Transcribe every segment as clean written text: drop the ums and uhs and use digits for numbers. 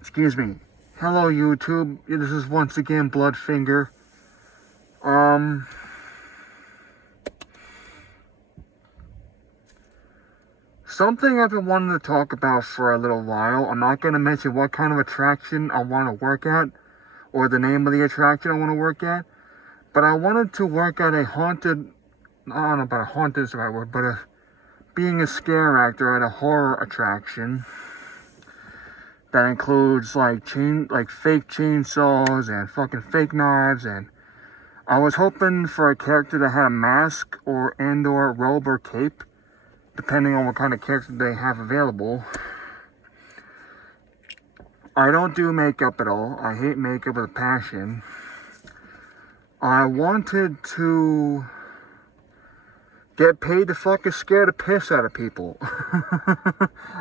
Excuse me. Hello, YouTube. This is once again Bloodfinger. Something I've been wanting to talk about for a little while. I'm not going to mention what kind of attraction I want to work at, or the name of the attraction I want to work at, but I wanted to work at a haunted, I don't know about haunted is the right word, but being a scare actor at a horror attraction that includes like fake chainsaws and fucking fake knives, and I was hoping for a character that had a mask or robe or cape, depending on what kind of character they have available. I don't do makeup at all. I hate makeup with a passion. I wanted to get paid to fucking scare the piss out of people.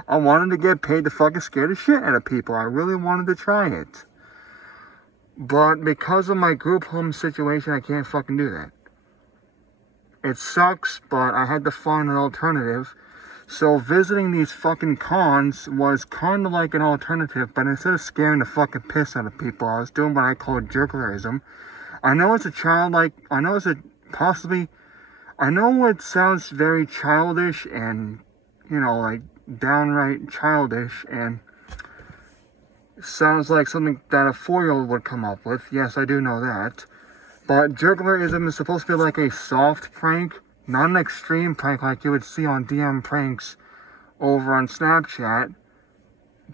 I wanted to get paid to fucking scare the shit out of people. I really wanted to try it. But because of my group home situation, I can't fucking do that. It sucks, but I had to find an alternative. So visiting these fucking cons was kind of like an alternative, but instead of scaring the fucking piss out of people, I was doing what I call jerklerism. I know it sounds very childish and, like downright childish, and sounds like something that a 4-year-old would come up with. Yes, I do know that. But jerklerism is supposed to be like a soft prank, not an extreme prank like you would see on DM pranks over on Snapchat.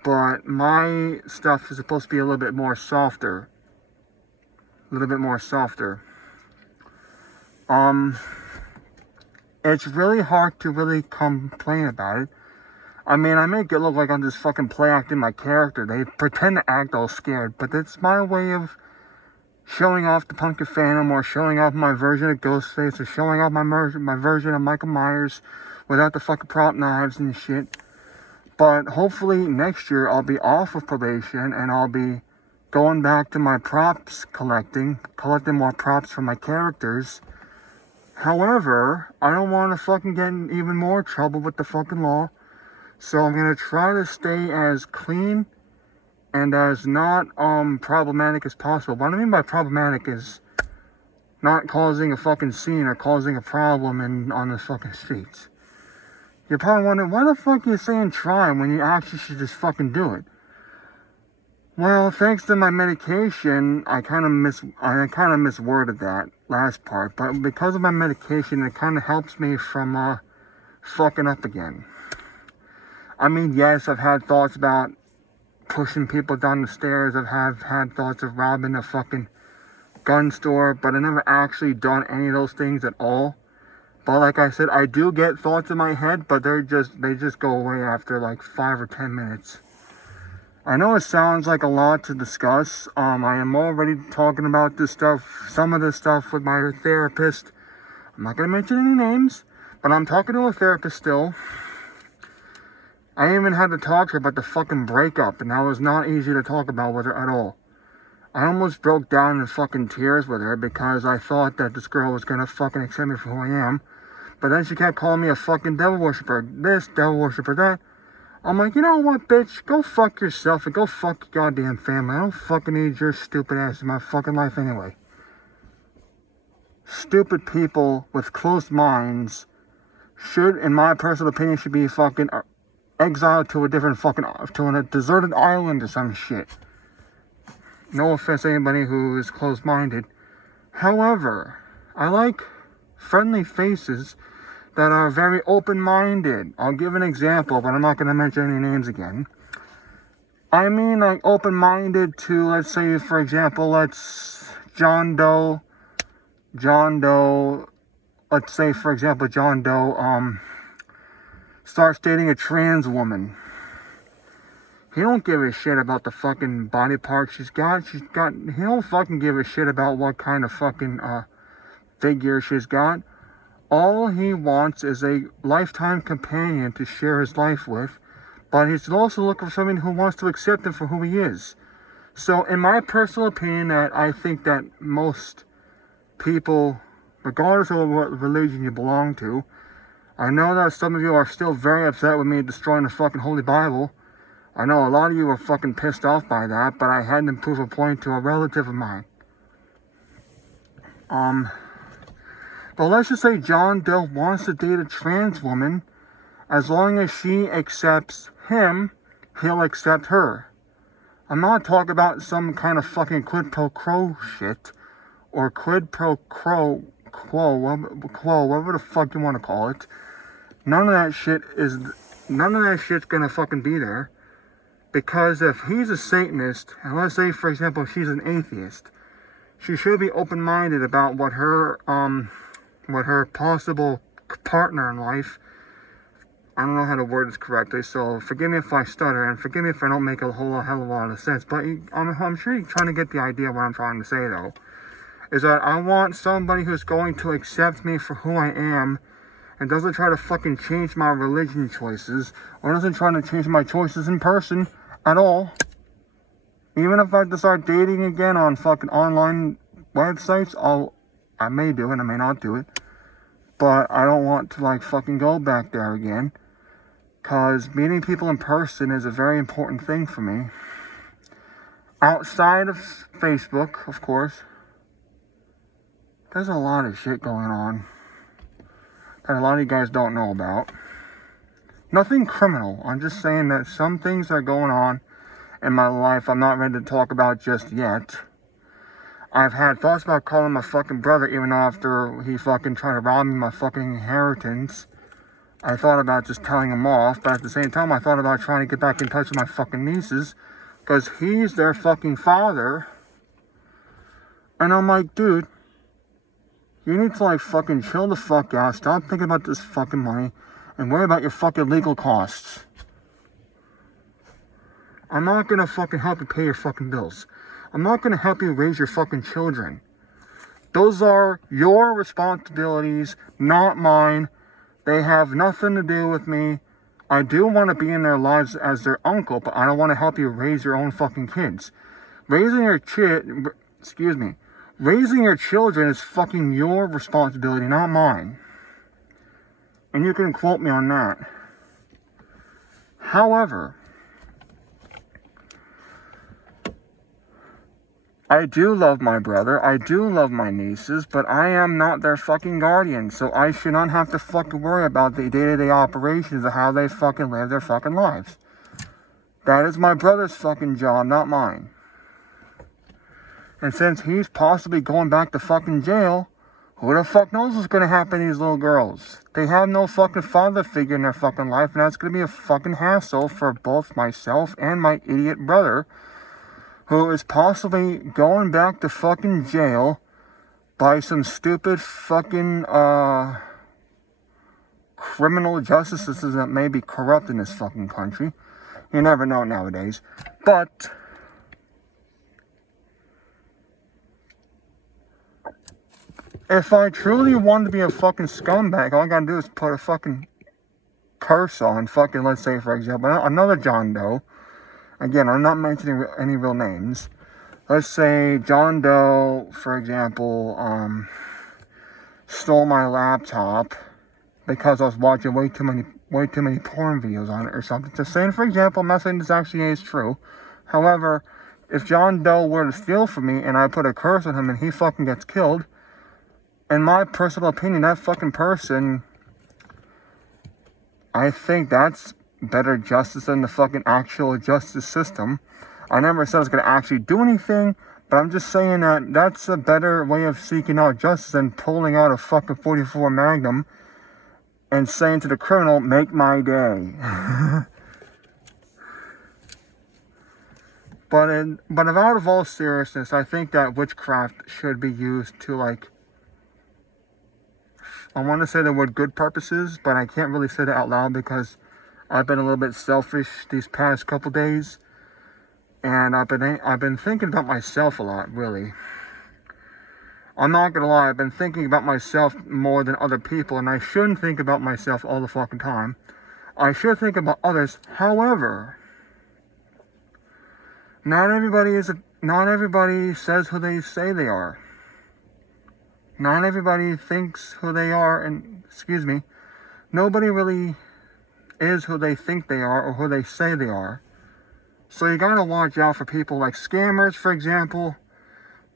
But my stuff is supposed to be a little bit more softer. It's really hard to really complain about it. I mean, I make it look like I'm just fucking play acting my character. They pretend to act all scared, but it's my way of showing off the Pumpkin Phantom, or showing off my version of Ghostface, or showing off my version of Michael Myers without the fucking prop knives and shit. But hopefully next year I'll be off of probation and I'll be going back to my props collecting more props for my characters. However, I don't want to fucking get in even more trouble with the fucking law. So I'm going to try to stay as clean and as not problematic as possible. What I mean by problematic is not causing a fucking scene or causing a problem on the fucking streets. You're probably wondering, why the fuck are you saying try when you actually should just fucking do it? Well, thanks to my medication, I kind of misworded that last part, but because of my medication, it kind of helps me from fucking up again. I mean, yes, I've had thoughts about pushing people down the stairs. I've had thoughts of robbing a fucking gun store, but I never actually done any of those things at all. But like I said, I do get thoughts in my head, but they just go away after like 5 or 10 minutes. I know it sounds like a lot to discuss. I am already talking about some of this stuff with my therapist. I'm not going to mention any names, but I'm talking to a therapist still. I even had to talk to her about the fucking breakup, and that was not easy to talk about with her at all. I almost broke down in fucking tears with her because I thought that this girl was going to fucking accept me for who I am. But then she kept calling me a fucking devil worshiper, this, devil worshiper, that. I'm like, you know what, bitch? Go fuck yourself and go fuck your goddamn family. I don't fucking need your stupid ass in my fucking life anyway. Stupid people with closed minds should, in my personal opinion, should be fucking exiled to a deserted island or some shit. No offense to anybody who is closed-minded. However, I like friendly faces that are very open-minded. I'll give an example, but I'm not going to mention any names again. I mean, like, open-minded to, let's say, for example, John Doe, starts dating a trans woman. He don't give a shit about the fucking body parts he don't fucking give a shit about what kind of fucking figure she's got. All he wants is a lifetime companion to share his life with, but he's also looking for somebody who wants to accept him for who he is. So in my personal opinion, that I think that most people, regardless of what religion you belong to, I know that some of you are still very upset with me destroying the fucking Holy Bible. I know a lot of you were fucking pissed off by that, but I had to prove a point to a relative of mine. But let's just say John Doe wants to date a trans woman. As long as she accepts him, he'll accept her. I'm not talking about some kind of fucking quid pro quo shit. Or quid pro quo, whatever the fuck you want to call it. None of that shit's gonna fucking be there. Because if he's a Satanist, and let's say, for example, she's an atheist, she should be open-minded about what her possible partner in life, I don't know how to word this correctly, so forgive me if I stutter, and forgive me if I don't make a hell of a lot of sense, but I'm sure you're trying to get the idea of what I'm trying to say, though. Is that I want somebody who's going to accept me for who I am, and doesn't try to fucking change my religion choices, or doesn't try to change my choices in person at all. Even if I have to start dating again on fucking online websites, I may do it, I may not do it. But I don't want to like fucking go back there again. Cause meeting people in person is a very important thing for me. Outside of Facebook, of course. There's a lot of shit going on that a lot of you guys don't know about. Nothing criminal. I'm just saying that some things are going on in my life I'm not ready to talk about just yet. I've had thoughts about calling my fucking brother even after he fucking tried to rob me of my fucking inheritance. I thought about just telling him off, but at the same time I thought about trying to get back in touch with my fucking nieces, because he's their fucking father. And I'm like, dude, you need to like fucking chill the fuck out, stop thinking about this fucking money, and worry about your fucking legal costs. I'm not gonna fucking help you pay your fucking bills. I'm not gonna help you raise your fucking children. Those are your responsibilities, not mine. They have nothing to do with me. I do want to be in their lives as their uncle, but I don't want to help you raise your own fucking kids. Raising your children is fucking your responsibility, not mine. And you can quote me on that. However, I do love my brother, I do love my nieces, but I am not their fucking guardian, so I should not have to fucking worry about the day-to-day operations of how they fucking live their fucking lives. That is my brother's fucking job, not mine. And since he's possibly going back to fucking jail, who the fuck knows what's gonna happen to these little girls? They have no fucking father figure in their fucking life, and that's gonna be a fucking hassle for both myself and my idiot brother, who is possibly going back to fucking jail by some stupid fucking criminal justice system that may be corrupt in this fucking country. You never know nowadays. But if I truly wanted to be a fucking scumbag, all I gotta do is put a fucking curse on fucking, let's say, for example, another John Doe. Again, I'm not mentioning any real names. Let's say John Doe, for example, stole my laptop because I was watching way too many porn videos on it or something. Just saying, for example, I'm not saying this actually is true. However, if John Doe were to steal from me and I put a curse on him and he fucking gets killed, in my personal opinion, that fucking person, I think that's better justice than the fucking actual justice system. I never said I was going to actually do anything, but I'm just saying that that's a better way of seeking out justice than pulling out a fucking 44 Magnum and saying to the criminal, make my day. But out of all seriousness, I think that witchcraft should be used to, like, I want to say the word good purposes, but I can't really say that out loud because I've been a little bit selfish these past couple days, and I've been thinking about myself a lot, really. I'm not gonna lie, I've been thinking about myself more than other people, and I shouldn't think about myself all the fucking time. I should think about others. However, not everybody says who they say they are. Not everybody thinks who they are, and nobody really is who they think they are or who they say they are. So you gotta watch out for people like scammers, for example.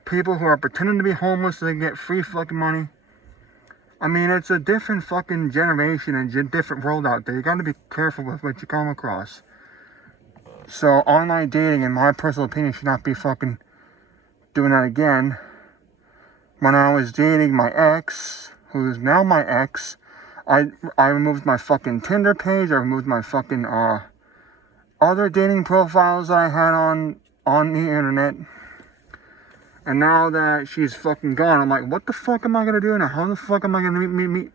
People who are pretending to be homeless so they can get free fucking money. I mean, it's a different fucking generation and different world out there. You gotta be careful with what you come across. So online dating, in my personal opinion, should not be fucking doing that again. When I was dating my ex, who's now my ex, I removed my fucking Tinder page. I removed my fucking other dating profiles that I had on the internet. And now that she's fucking gone, I'm like, what the fuck am I gonna do now? How the fuck am I gonna meet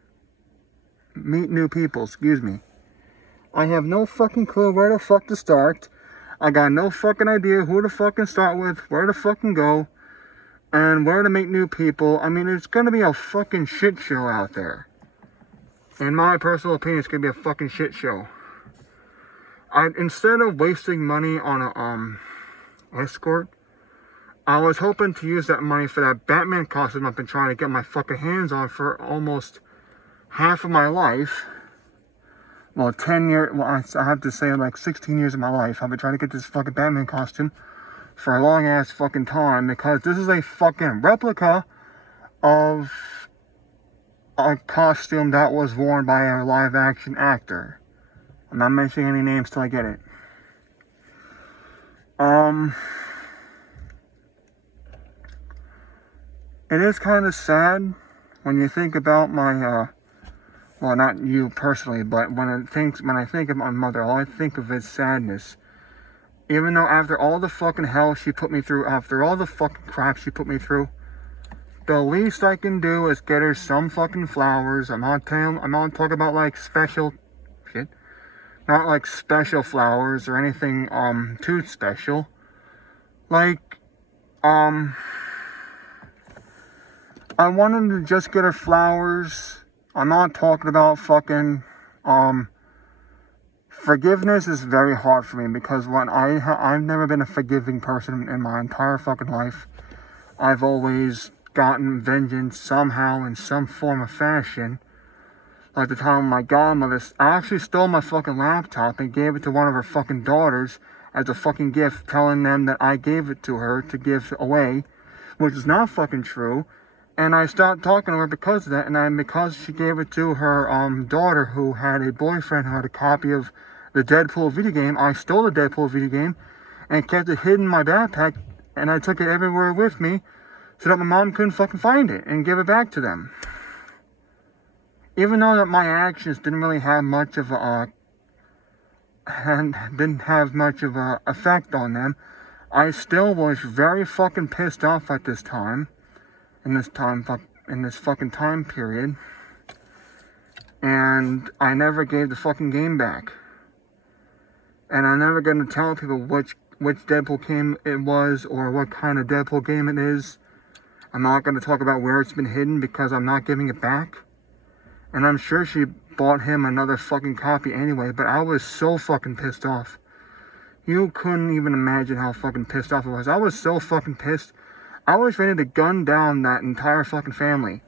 new people? Excuse me. I have no fucking clue where the fuck to start. I got no fucking idea who to fucking start with, where to fucking go, and where to meet new people. I mean, it's gonna be a fucking shit show out there. In my personal opinion, it's gonna be a fucking shit show. Instead of wasting money on a escort, I was hoping to use that money for that Batman costume I've been trying to get my fucking hands on for almost half of my life. Well, 10 years, well, I have to say like 16 years of my life. I've been trying to get this fucking Batman costume for a long ass fucking time, because this is a fucking replica of a costume that was worn by a live action actor. I'm not mentioning any names till I get it. It is kind of sad when you think about my, well, not you personally, but when I think of my mother, all I think of is sadness. Even though after all the fucking hell she put me through, after all the fucking crap she put me through, the least I can do is get her some fucking flowers. I'm not talking about like special shit. Not like special flowers or anything, too special. Like, I wanted to just get her flowers. I'm not talking about fucking, forgiveness is very hard for me, because when I've never been a forgiving person in my entire fucking life. I've always gotten vengeance somehow in some form of fashion. Like the time my godmother, I actually stole my fucking laptop and gave it to one of her fucking daughters as a fucking gift, telling them that I gave it to her to give away, which is not fucking true. And I stopped talking to her because of that, and because she gave it to her daughter, who had a boyfriend who had a copy of the Deadpool video game. I stole the Deadpool video game and kept it hidden in my backpack, and I took it everywhere with me so that my mom couldn't fucking find it and give it back to them. Even though that my actions didn't really have much of a effect on them, I still was very fucking pissed off at this time. In this fucking time period, and I never gave the fucking game back, and I'm never gonna tell people which Deadpool game it was or what kind of Deadpool game it is. I'm not gonna talk about where it's been hidden, because I'm not giving it back, and I'm sure she bought him another fucking copy anyway. But I was so fucking pissed off. You couldn't even imagine how fucking pissed off I was. I was so fucking pissed. I was ready to gun down that entire fucking family.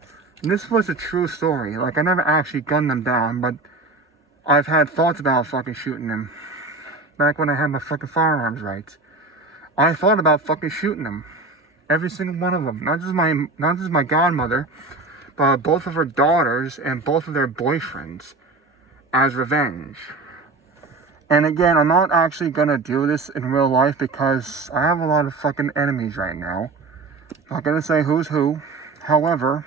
And this was a true story. Like, I never actually gunned them down, but I've had thoughts about fucking shooting them. Back when I had my fucking firearms rights, I thought about fucking shooting them. Every single one of them. Not just my godmother, but both of her daughters and both of their boyfriends, as revenge. And again, I'm not actually gonna do this in real life, because I have a lot of fucking enemies right now. Not gonna say who's who. However,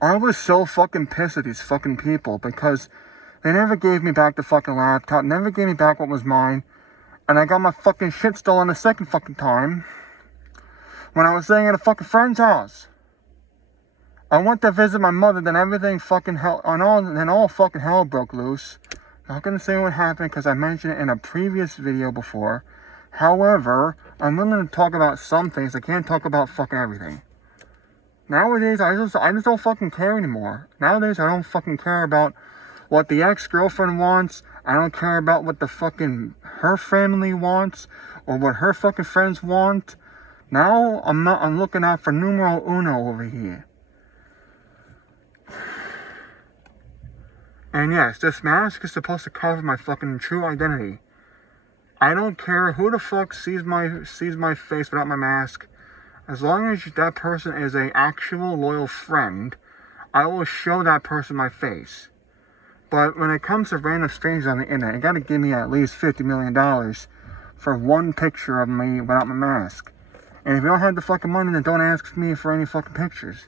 I was so fucking pissed at these fucking people, because they never gave me back the fucking laptop, never gave me back what was mine, and I got my fucking shit stolen the second fucking time when I was staying at a fucking friend's house. I went to visit my mother, then everything fucking hell, then all fucking hell broke loose. Not gonna say what happened, because I mentioned it in a previous video before. However, I'm willing to talk about some things. I can't talk about fucking everything. Nowadays, I just don't fucking care anymore. Nowadays, I don't fucking care about what the ex-girlfriend wants. I don't care about what the fucking her family wants or what her fucking friends want. Now, I'm looking out for numero uno over here. And yes, this mask is supposed to cover my fucking true identity. I don't care who the fuck sees my face without my mask. As long as that person is a actual loyal friend, I will show that person my face. But when it comes to random strangers on the internet, you gotta give me at least $50 million for one picture of me without my mask. And if you don't have the fucking money, then don't ask me for any fucking pictures.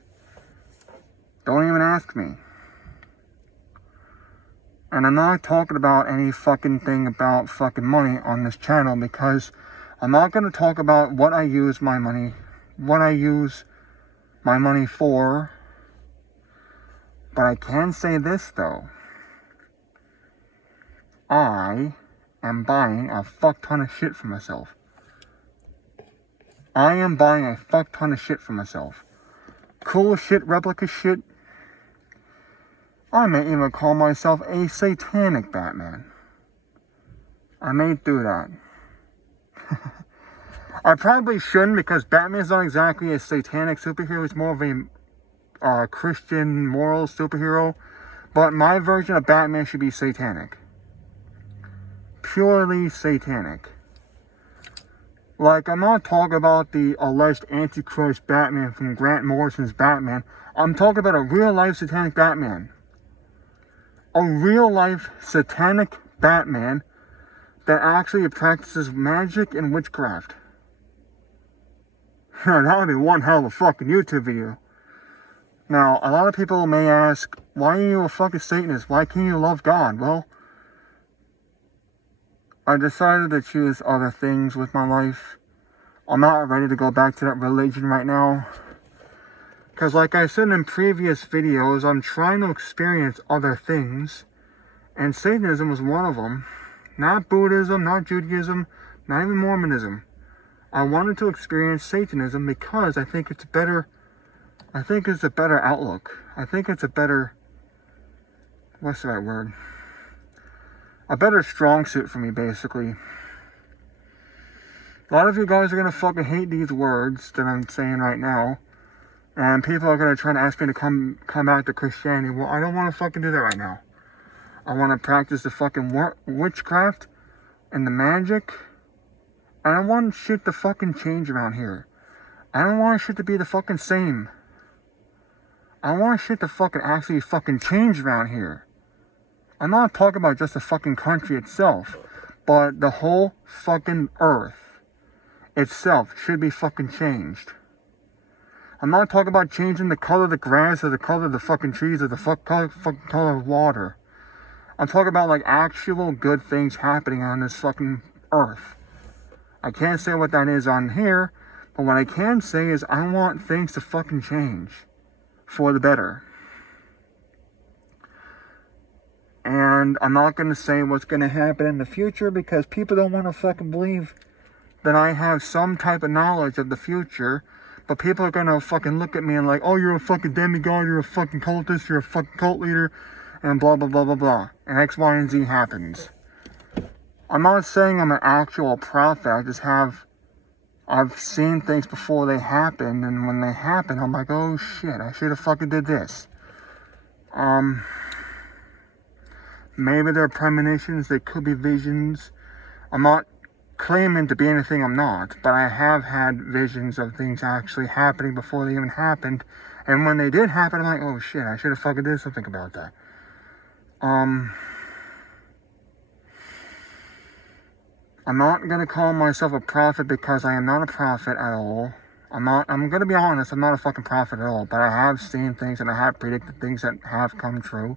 Don't even ask me. And I'm not talking about any fucking thing about fucking money on this channel, because I'm not gonna talk about what I use my money for. But I can say this though. I am buying a fuck ton of shit for myself. I am buying a fuck ton of shit for myself. Cool shit, replica shit. I may even call myself a satanic Batman. I may do that. I probably shouldn't, because Batman's not exactly a satanic superhero. He's more of a Christian moral superhero. But my version of Batman should be satanic. Purely satanic. Like, I'm not talking about the alleged Antichrist Batman from Grant Morrison's Batman. I'm talking about a real-life satanic Batman. A real-life satanic Batman that actually practices magic and witchcraft. That would be one hell of a fucking YouTube video. Now, a lot of people may ask, why are you a fucking Satanist? Why can't you love God? Well, I decided to choose other things with my life. I'm not ready to go back to that religion right now. Because like I said in previous videos, I'm trying to experience other things. And Satanism was one of them. Not Buddhism, not Judaism, not even Mormonism. I wanted to experience Satanism because I think it's a better outlook. I think it's a better, what's the right word? A better strong suit for me, basically. A lot of you guys are going to fucking hate these words that I'm saying right now. And people are going to try to ask me to come back to Christianity. Well, I don't want to fucking do that right now. I want to practice the fucking witchcraft and the magic. And I want shit to fucking change around here. I don't want shit to be the fucking same. I want shit to fucking actually fucking change around here. I'm not talking about just the fucking country itself, but the whole fucking earth itself should be fucking changed. I'm not talking about changing the color of the grass or the color of the fucking trees or the fucking color of water. I'm talking about like actual good things happening on this fucking earth. I can't say what that is on here, but what I can say is I want things to fucking change for the better. And I'm not going to say what's going to happen in the future, because people don't want to fucking believe that I have some type of knowledge of the future. But people are going to fucking look at me and like, oh, you're a fucking demigod, you're a fucking cultist, you're a fucking cult leader, and blah, blah, blah, blah, blah. And X, Y, and Z happens. I'm not saying I'm an actual prophet. I've seen things before they happen, and when they happen, I'm like, oh shit, I should have fucking did this. Maybe they're premonitions, they could be visions. I'm not claiming to be anything I'm not, but I have had visions of things actually happening before they even happened. And when they did happen, I'm like, oh shit, I should have fucking did something about that. I'm not gonna call myself a prophet, because I am not a prophet at all. I'm gonna be honest, I'm not a fucking prophet at all, but I have seen things and I have predicted things that have come true.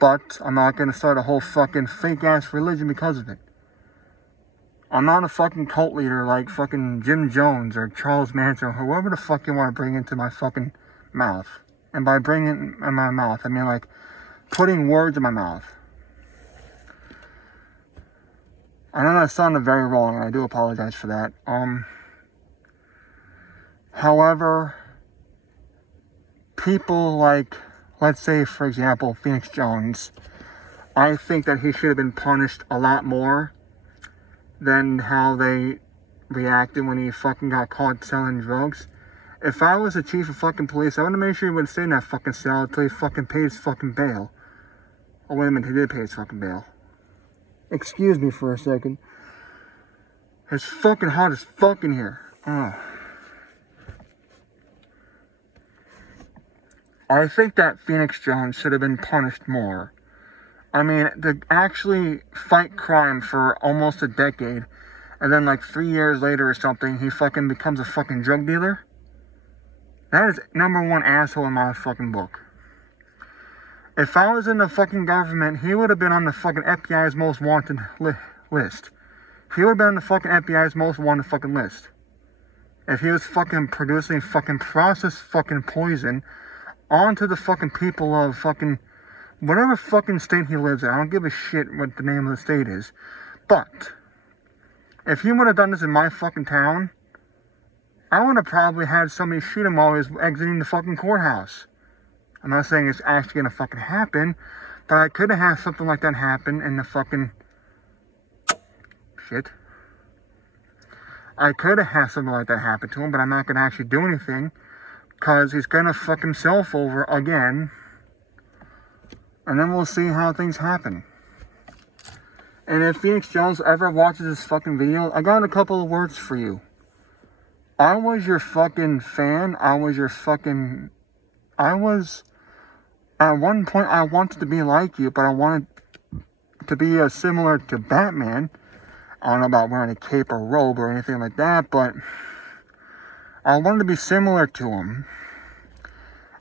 But I'm not going to start a whole fucking fake-ass religion because of it. I'm not a fucking cult leader like fucking Jim Jones or Charles Manson or whoever the fuck you want to bring into my fucking mouth. And by bringing it in my mouth, I mean like putting words in my mouth. I know that sounded very wrong, and I do apologize for that. However, people like, let's say, for example, Phoenix Jones, I think that he should have been punished a lot more than how they reacted when he fucking got caught selling drugs. If I was the chief of fucking police, I would have made sure he wouldn't stay in that fucking cell until he fucking paid his fucking bail. Oh, wait a minute, he did pay his fucking bail. Excuse me for a second. It's fucking hot as fuck in here. Oh. I think that Phoenix Jones should have been punished more. I mean, to actually fight crime for almost a decade, and then like 3 years later or something, he fucking becomes a fucking drug dealer. That is #1 asshole in my fucking book. If I was in the fucking government, he would have been on the fucking FBI's most wanted list. He would have been on the fucking FBI's most wanted fucking list. If he was fucking producing fucking processed fucking poison onto the fucking people of fucking whatever fucking state he lives in. I don't give a shit what the name of the state is. But if he would have done this in my fucking town, I would have probably had somebody shoot him while he was exiting the fucking courthouse. I'm not saying it's actually gonna fucking happen, but I could have had something like that happen in the fucking shit. I could have had something like that happen to him, but I'm not gonna actually do anything because he's gonna fuck himself over again, and then we'll see how things happen. And if Phoenix Jones ever watches this fucking video, I got a couple of words for you. I was your fucking fan. At one point, I wanted to be like you, but I wanted to be similar to Batman. I don't know about wearing a cape or robe or anything like that, but I wanted to be similar to him.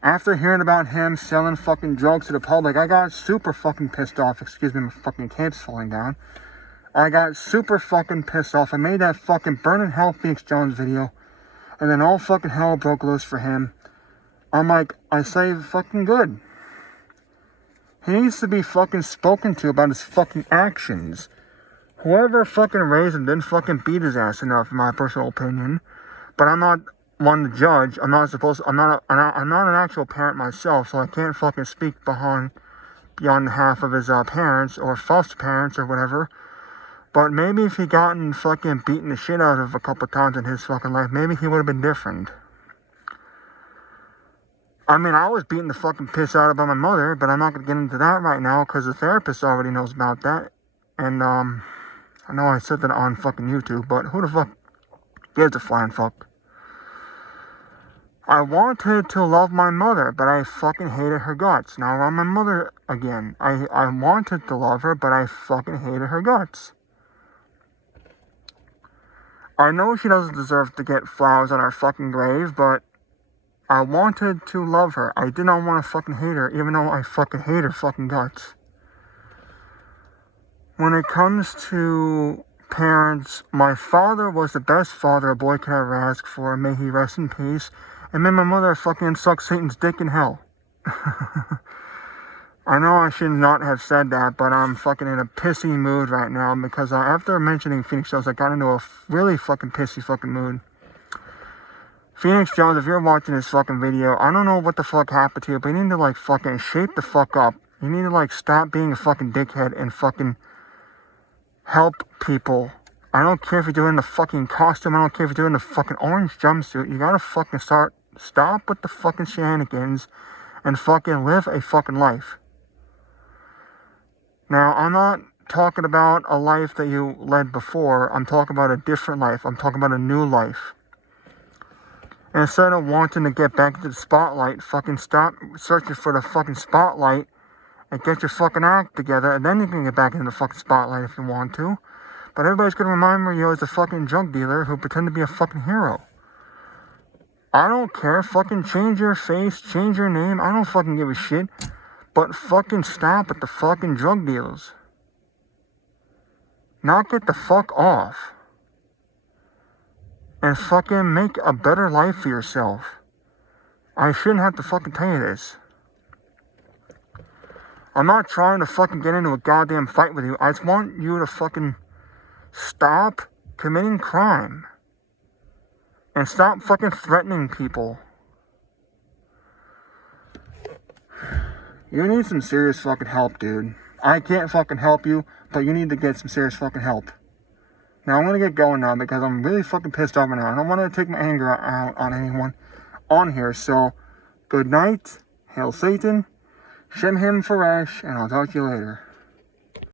After hearing about him selling fucking drugs to the public, I got super fucking pissed off. Excuse me, my fucking cape's falling down. I got super fucking pissed off. I made that fucking Burn in Hell Phoenix Jones video, and then all fucking hell broke loose for him. I'm like, I say fucking good. He needs to be fucking spoken to about his fucking actions. Whoever fucking raised him didn't fucking beat his ass enough, in my personal opinion. But I'm not one to judge. I'm not an actual parent myself, so I can't fucking speak beyond half of his parents or foster parents or whatever. But maybe if he gotten fucking beaten the shit out of a couple times in his fucking life, maybe he would have been different. I mean, I was beating the fucking piss out of by my mother, but I'm not going to get into that right now because the therapist already knows about that. And, I know I said that on fucking YouTube, but who the fuck gives a flying fuck? I wanted to love my mother, but I fucking hated her guts. Now I'm my mother again. I wanted to love her, but I fucking hated her guts. I know she doesn't deserve to get flowers on her fucking grave, but I wanted to love her. I did not want to fucking hate her, even though I fucking hate her fucking guts. When it comes to parents, my father was the best father a boy could ever ask for. May he rest in peace. And may my mother fucking suck Satan's dick in hell. I know I should not have said that, but I'm fucking in a pissy mood right now because after mentioning Phoenix Jones, I got into a really fucking pissy fucking mood. Phoenix Jones, if you're watching this fucking video, I don't know what the fuck happened to you, but you need to like fucking shape the fuck up. You need to like stop being a fucking dickhead and fucking help people. I don't care if you're doing the fucking costume. I don't care if you're doing the fucking orange jumpsuit. You gotta fucking stop with the fucking shenanigans and fucking live a fucking life. Now, I'm not talking about a life that you led before. I'm talking about a different life. I'm talking about a new life. And instead of wanting to get back into the spotlight, fucking stop searching for the fucking spotlight and get your fucking act together, and then you can get back into the fucking spotlight if you want to. But everybody's gonna remember you as a fucking drug dealer who pretend to be a fucking hero. I don't care. Fucking change your face, change your name. I don't fucking give a shit. But fucking stop with the fucking drug deals. Knock it the fuck off. And fucking make a better life for yourself. I shouldn't have to fucking tell you this. I'm not trying to fucking get into a goddamn fight with you. I just want you to fucking stop committing crime. And stop fucking threatening people. You need some serious fucking help, dude. I can't fucking help you, but you need to get some serious fucking help. Now, I'm gonna get going now because I'm really fucking pissed off right now. I don't want to take my anger out on anyone on here. So, good night. Hail Satan. Shem him Farash, and I'll talk to you later.